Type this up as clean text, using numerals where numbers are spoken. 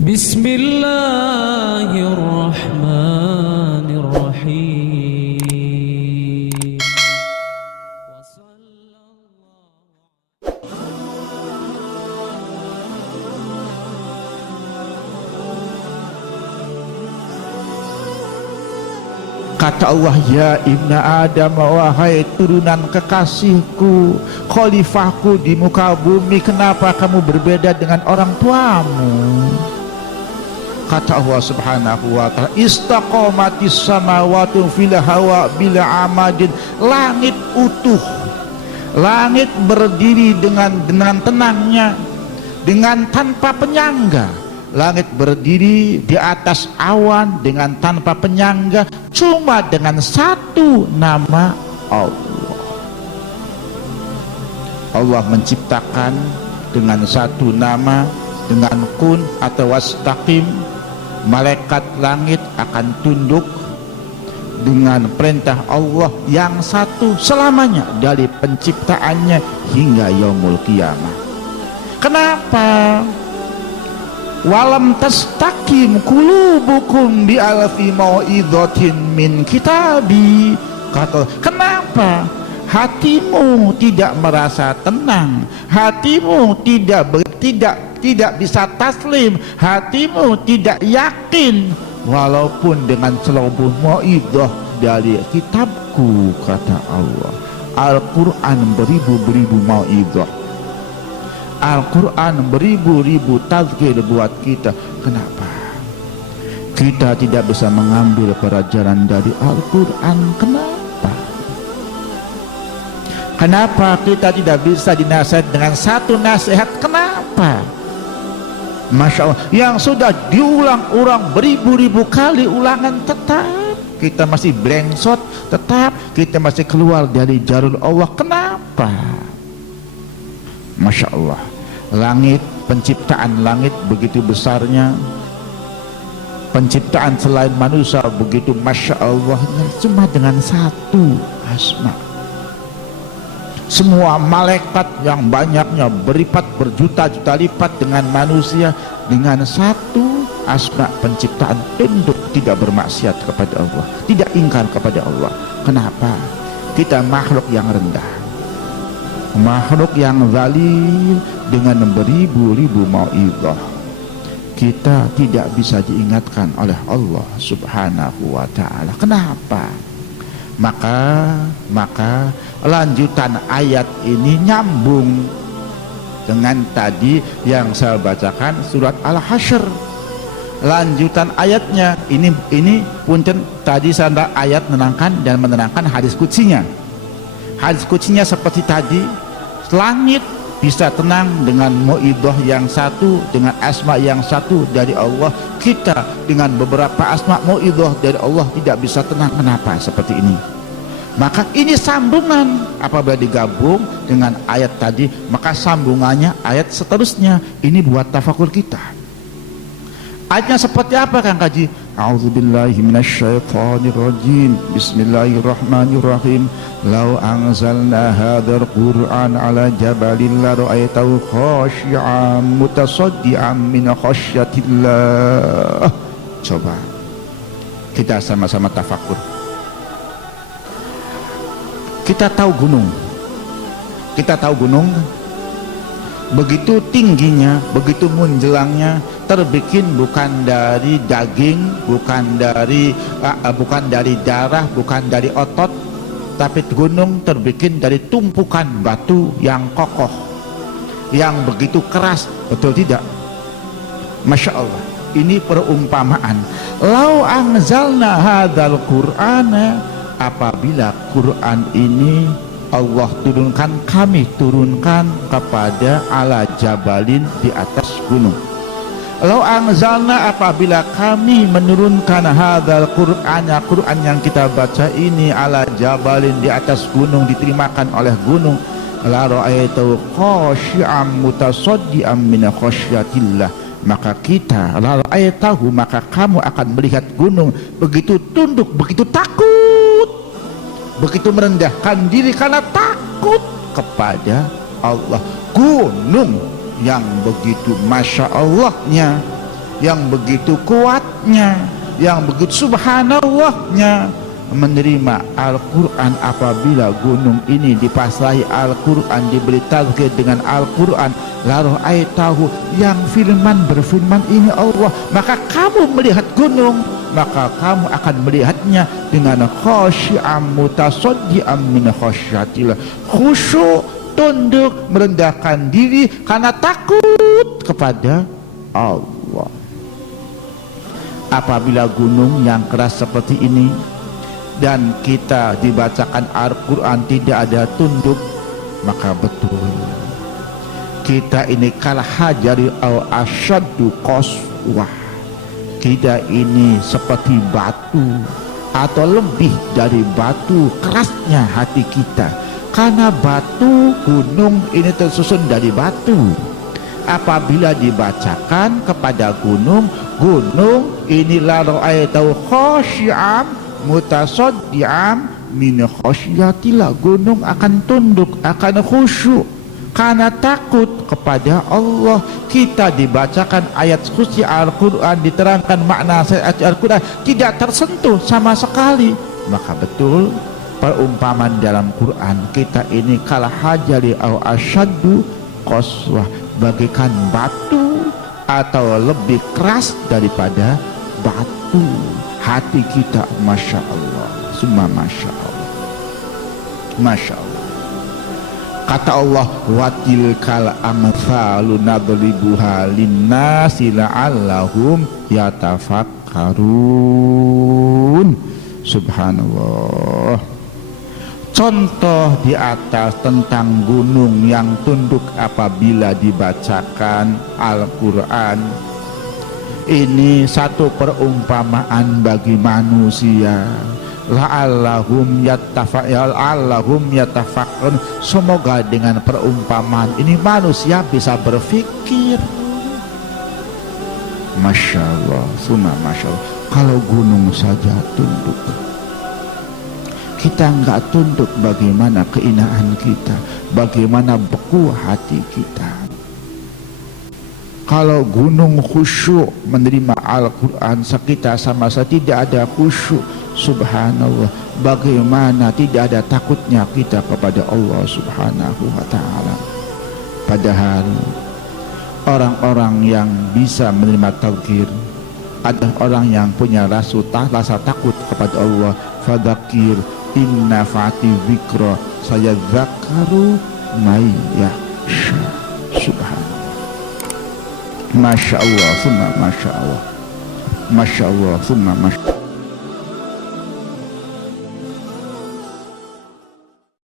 Bismillahirrahmanirrahim. Kata Allah, ya ibna Adam, wahai turunan kekasihku, khalifahku di muka bumi, kenapa kamu berbeda dengan orang tuamu? Kata Allah subhanahu wa ta'ala, istaqamatis samawati fil hawa bila amadin. Langit utuh, langit berdiri dengan tenangnya, dengan tanpa penyangga. Langit berdiri di atas awan dengan tanpa penyangga, cuma dengan satu nama Allah. Allah menciptakan dengan satu nama, dengan kun atau wastaqim. Malaikat langit akan tunduk dengan perintah Allah yang satu selamanya, dari penciptaannya hingga yaumul qiyamah. Kenapa? Walam tastaqim qulubukum bi alfi mau'izatin min kitabi. Kata, kenapa hatimu tidak merasa tenang, hatimu tidak bisa taslim, hatimu tidak yakin walaupun dengan selubuh mau'izah dari kitabku. Kata Allah, Al-Quran beribu-ribu mau'izah, Al-Quran beribu-ribu tazkir buat kita. Kenapa kita tidak bisa mengambil pelajaran dari Al-Quran? Kenapa kita tidak bisa dinasihat dengan satu nasihat? Kenapa? Masya Allah, yang sudah diulang-ulang beribu-ribu kali ulangan, tetap kita masih blengsot, tetap kita masih keluar dari jalur Allah. Kenapa? Masya Allah, langit, penciptaan langit begitu besarnya, penciptaan selain manusia begitu Masya Allahnya, cuma dengan satu asma. Semua malaikat yang banyaknya beripat berjuta-juta lipat dengan manusia, dengan satu asma penciptaan, tunduk, tidak bermaksiat kepada Allah, tidak ingkar kepada Allah. Kenapa? Kita makhluk yang rendah, makhluk yang zalil, dengan beribu-ribu mau'izah kita tidak bisa diingatkan oleh Allah subhanahu wa ta'ala. Kenapa? Maka lanjutan ayat ini nyambung dengan tadi yang saya bacakan surat Al-Hasyr. Lanjutan ayatnya ini punten, tadi saya ayat menenangkan dan menerangkan hadis qudsinya. Hadis qudsinya seperti tadi, langit bisa tenang dengan mau'izah yang satu, dengan asma yang satu dari Allah. Kita dengan beberapa asma mau'izah dari Allah tidak bisa tenang. Kenapa seperti ini? Maka ini sambungan, apabila digabung dengan ayat tadi, maka sambungannya ayat seterusnya. Ini buat tafakur kita. Ayatnya seperti apa Kang Kaji? A'udzubillahi minasyaitonirrajim. Bismillahirrahmanirrahim. Lau anzalna hadzal Qur'an ala jabalin la ra'aitahu khashi'an mutasaddian min khasyatillah. Coba kita sama-sama tafakur. Kita tahu gunung, begitu tingginya, begitu menjelangnya, terbikin bukan dari daging, bukan dari darah, bukan dari otot, tapi gunung terbikin dari tumpukan batu yang kokoh, yang begitu keras, betul tidak? Masya Allah, ini perumpamaan. Lau anzalna hadzal Qur'ana, apabila Quran ini Allah turunkan, kami turunkan kepada ala jabalin, di atas gunung. Lau anzalna, apabila kami menurunkan hadzal Qur'ana, Quran yang kita baca ini, ala jabalin, di atas gunung, diterimakan oleh gunung, la ra'aitahu khashi'an mutasaddian min khasyatillah, maka kita la ra'aitahu, maka kamu akan melihat gunung begitu tunduk, begitu takut, begitu merendahkan diri karena takut kepada Allah. Gunung yang begitu Masya Allahnya, yang begitu kuatnya, yang begitu subhanallahnya menerima Al-Quran. Apabila gunung ini dipasrahi Al-Quran, diberi tazkir dengan Al-Quran, lalu ayat tahu yang berfirman ini Allah, maka kamu melihat gunung, maka kamu akan melihatnya dengan khasyi'an mutasaddian min khasyatillah, khusyuk, tunduk, merendahkan diri karena takut kepada Allah. Apabila gunung yang keras seperti ini dan kita dibacakan Al-Quran tidak ada tunduk, maka betul kita ini kalah hajari au asyaddu qaswah. Kita ini seperti batu atau lebih dari batu kerasnya hati kita, karena batu gunung ini tersusun dari batu. Apabila dibacakan kepada gunung, gunung inilah ra'aytahu khasyi'an mutasaddian min khasyatillah, gunung akan tunduk, akan khusyuk karena takut kepada Allah. Kita dibacakan ayat suci Al-Quran, diterangkan makna ayat Al-Quran, tidak tersentuh sama sekali, maka betul perumpamaan dalam Quran kita ini kalah hajari au asyaddu qaswah, bagaikan batu atau lebih keras daripada batu hati kita. Masya Allah, summa masya Allah, masya Allah. Kata Allah, watilkal amsalu nadribuha linnasi la'allahum yatafakkarun. Subhanallah. Contoh di atas tentang gunung yang tunduk apabila dibacakan Al-Quran, ini satu perumpamaan bagi manusia. La'allahum yatafakkarun. Semoga dengan perumpamaan ini manusia bisa berpikir. Masya Allah, summa masya Allah. Kalau gunung saja tunduk, kita enggak tunduk, bagaimana keinaan kita, bagaimana beku hati kita. Kalau gunung khusyuk menerima Al-Quran, kita sama sekali tidak ada khusyuk. Subhanallah, bagaimana tidak ada takutnya kita kepada Allah Subhanahu wa ta'ala. Padahal orang-orang yang bisa menerima tazkir adalah orang yang punya rasa takut kepada Allah. Fadzakir inna fa'ati dzikra sayadzakkaru may yakhsha. Subhanallah. Masya Allah, summa masya Allah, masya Allah, summa masya Allah.